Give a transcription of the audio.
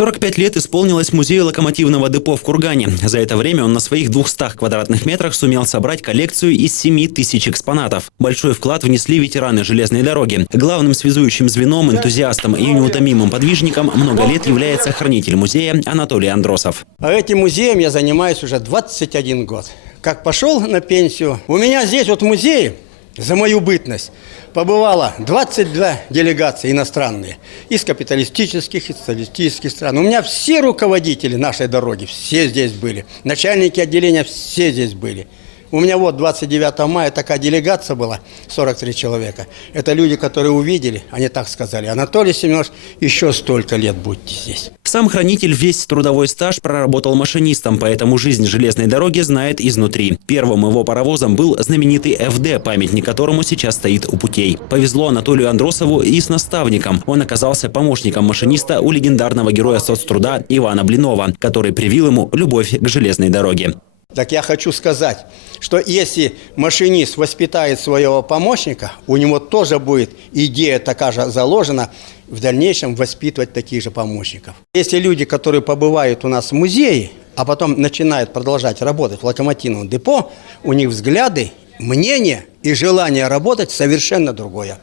45 лет исполнилось музею локомотивного депо в Кургане. За это время он на своих 200 квадратных метрах сумел собрать коллекцию из 7000 экспонатов. Большой вклад внесли ветераны железной дороги. Главным связующим звеном, энтузиастом и неутомимым подвижником много лет является хранитель музея Анатолий Андросов. Этим музеем я занимаюсь уже 21 год. Как пошел на пенсию, у меня здесь вот в музее за мою бытность побывало 22 делегации иностранные из капиталистических и социалистических стран. У меня все руководители нашей дороги, все здесь были. Начальники отделения все здесь были. У меня вот 29 мая такая делегация была, 43 человека. Это люди, которые увидели, они так сказали: Анатолий Семенович, еще столько лет будьте здесь. Сам хранитель весь трудовой стаж проработал машинистом, поэтому жизнь железной дороги знает изнутри. Первым его паровозом был знаменитый ФД, памятник которому сейчас стоит у путей. Повезло Анатолию Андросову и с наставником. Он оказался помощником машиниста у легендарного героя соцтруда Ивана Блинова, который привил ему любовь к железной дороге. Так я хочу сказать, что если машинист воспитает своего помощника, у него тоже будет идея такая же заложена в дальнейшем воспитывать таких же помощников. Если люди, которые побывают у нас в музее, а потом начинают продолжать работать в локомотивном депо, у них взгляды, мнение и желание работать совершенно другое.